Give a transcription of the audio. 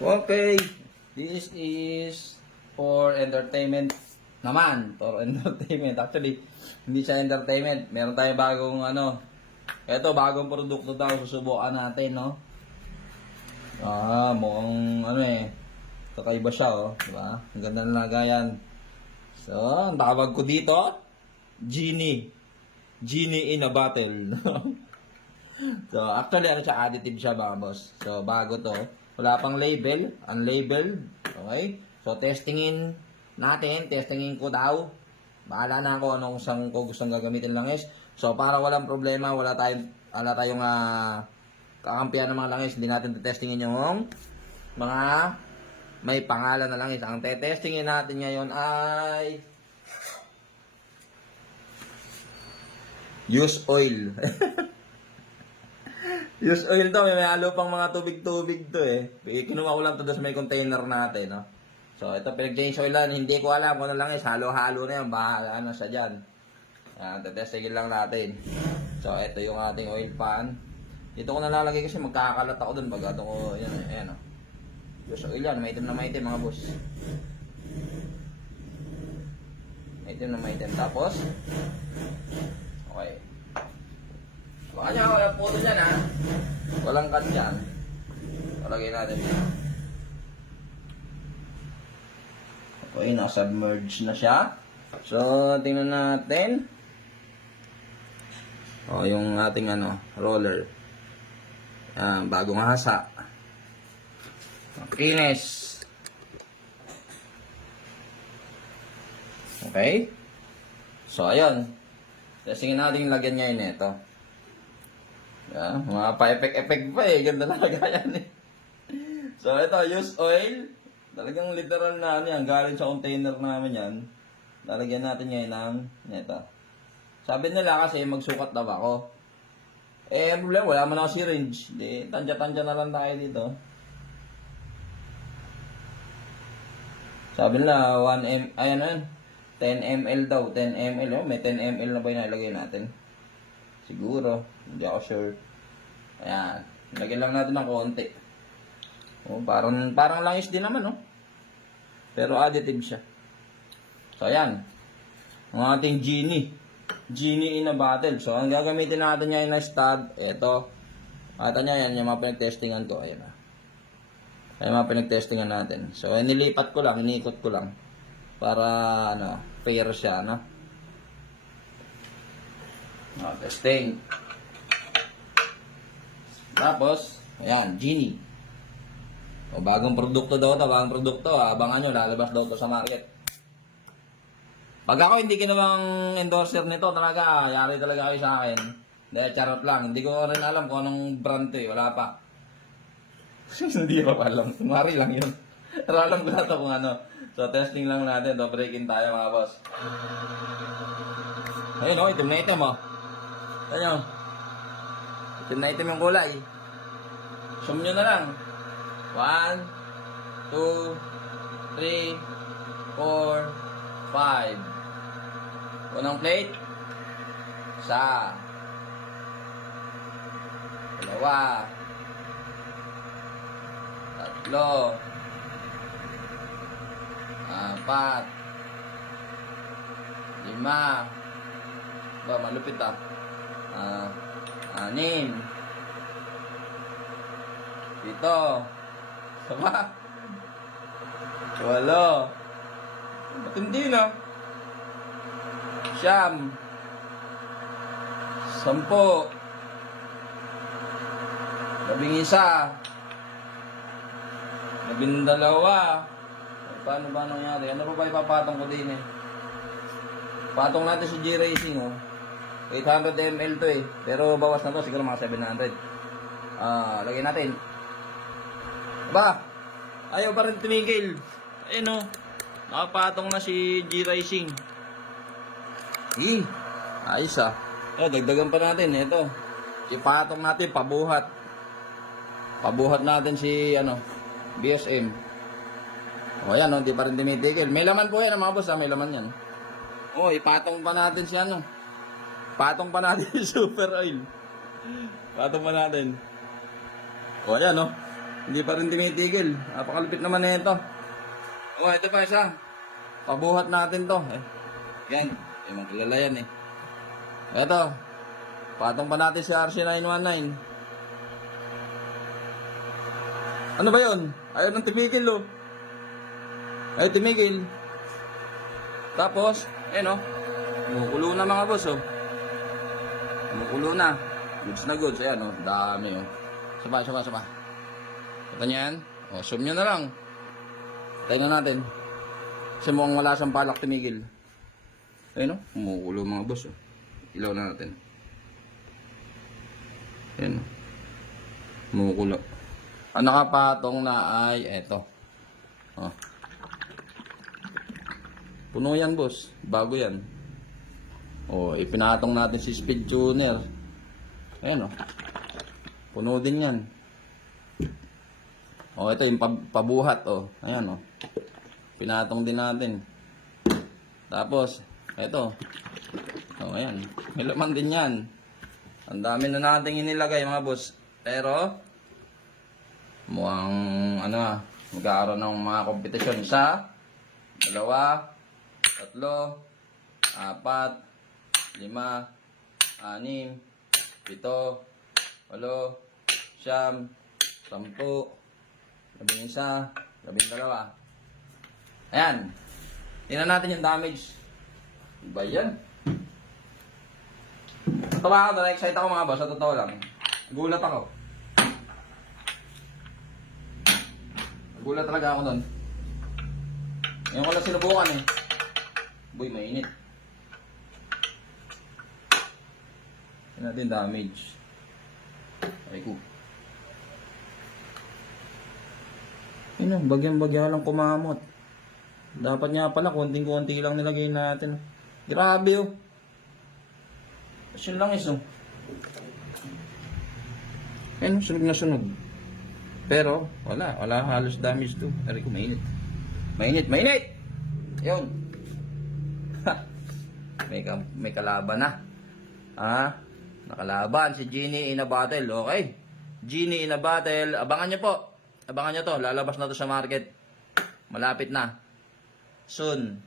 Okay, this is for entertainment naman. For entertainment. Actually, hindi siya entertainment. Meron tayong bagong eto bagong produkto daw susubukan natin, no? Mukhang kakaiba siya, oh. Diba? Ang ganda ng lagayan. So, ang tawag ko dito, Genie. Genie in a bottle. So, actually, siya, additive siya, mga boss. So, bago to. Wala pang label, unlabeled. Okay? So, testingin natin. Testingin ko daw. Bahala na ako anong ko gustong gagamitin langis. So, para walang problema, wala tayong kakampihan ng mga langis. Hindi natin testingin yung mga may pangalan na langis. Ang testingin natin ngayon ay use oil. Use oil to, may halo pang mga tubig-tubig to eh. Kinuha ko lang to sa may container natin, no? So, ito pinag-change oil lang. Hindi ko alam kung ano lang is. Halo-halo na yan. Bahala siya dyan. Tetestigin lang natin. So, ito yung ating oil pan. Dito ko nalalagay kasi magkakalat ako dun. Baga ito ko, ayan o. Use oil yan. Maitim na maitim mga boss. Maitim na maitim. Tapos, okay. Baka niya, walang puto dyan ha. Walang cut dyan. Palagay natin dyan. Okay, naka-submerge na siya. So, tingnan natin. Yung ating roller. Bagong hasa. Kinis. Okay. So, ayun. Testingin natin yung lagyan niya yun ito. Mga pa-effect pa eh. Ganda na lagayan eh. So, ito, use oil. Talagang literal na yan. Galing sa container namin yan. Lalagyan natin ngayon ng ito. Sabi nila kasi magsukat daw ako. Problema, wala man ako syringe. Di, tanja-tanja na lang tayo dito. Sabi nila, 10 ml daw. 10 ml. May 10 ml na ba yung nalagay natin? Siguro. Hindi ako sure. Ayan. Lagyan lang natin ng konti. Parang langis din naman, no? Pero additive siya. So, ayan. Ang ating Genie. Genie in a bottle. So, ang gagamitin natin niya yung stud. Ito. Ata niya yan. Yung mga pinag-testingan ko. Ayan. Ayan mga pinag-testingan natin. So, nilipat ko lang. Iniikot ko lang. Para, fair siya, no? Testing. Tapos, ayan, Genie. Bagong produkto daw ito, bagong produkto. Abangan nyo, lalabas daw ito sa market. Pag ako hindi kinawang endorser nito, talaga, yari talaga kayo sa akin. Dahil charot lang. Hindi ko rin alam kung anong brand ito eh. Wala pa. Hindi ko alam. Mari lang yun. Pero alam ko na ito kung ano. So, testing lang natin. Do break-in tayo mga boss. Ayun o, itim na itim o. Ayun. Itim na itim yung kulay. Zoom nyo na lang. 1, 2, 3, 4, 5. Unang plate. Isa. Dalawa. Tatlo. Apat. Lima. Malupit ah. 6. 7. 8. Matindi na. 9. 10. 11. 12. Paano ba nangyari? Ano pa ba ipapatong ko din eh? Patong natin si G-Racing oh. 800 ml to eh. Pero bawas na to, siguro mga 700. Lagyan natin. Aba, ayaw pa rin tumigil. Ayun oh. Nakapatong na si G-Racing. Ayos ah. Dagdagan pa natin. Ito. Ipatong natin, pabuhat. Pabuhat natin si BSM. Ayan oh, di pa rin tumitigil. May laman po yan mga boss, may laman yan. Ipatong pa natin si Patong pa natin yung super oil. Patong pa natin. O, ayan, no? Hindi pa rin tumitigil. Napakalupit naman na ito. Oh, ito pa isa. Pabuhat natin to. Yan. Yung mga kilala yan eh. Ito. Patong pa natin si RC919. Ano ba yun? Ayaw nang tumigil oh. Ayaw tumigil. Tapos, ayun oh. Kumukulo na mga boss oh. Kumukulo na. Goods na goods. Ayan oh. Dami oh. Saba. Ito niyan. O, zoom nyo na lang. Tayo na natin. Kasi mukhang wala siyang palak tumigil. Ayun o. Kumukulo mga boss o. Ilaw na natin. Ayun o. Kumukulo. Ang nakapatong na ay eto. O. Puno yan boss. Bago yan. O, ipinatong natin si speed tuner. Ayun o. Puno din yan. O, ito yung pabuhat, o. Ayan, o. Pinatong din natin. Tapos, ito. O, ayan. May laman din yan. Ang dami na nating inilagay, mga boss. Pero, mukhang, magkakaroon ng mga kompetisyon. 1, 2, 3, 4, 5, 6, 7, 8, 8, 9, 10, 11, 12. Ayan. Tingnan natin yung damage. Iba yan. Tawa ako, na-excite ako mga boss. Sa totoo lang. Gulat ako. Gulat talaga ako nun. Ngayon ko lang sinubukan eh. Boy, mainit. Tingnan natin damage. Ay ko. Bagyang-bagya lang kumamot. Dapat nga pala, konting-konti lang nilagay natin. Grabe oh. Yun lang is oh. Ayun, sunog na sunog. Pero, wala halos damage to. Ari ko, mainit. Mainit! Yun. May kalaban na. Nakalaban si Genie in a battle. Okay. Genie in a battle. Abangan nyo po. Abangan nyo to, lalabas na to sa market. Malapit na. Soon.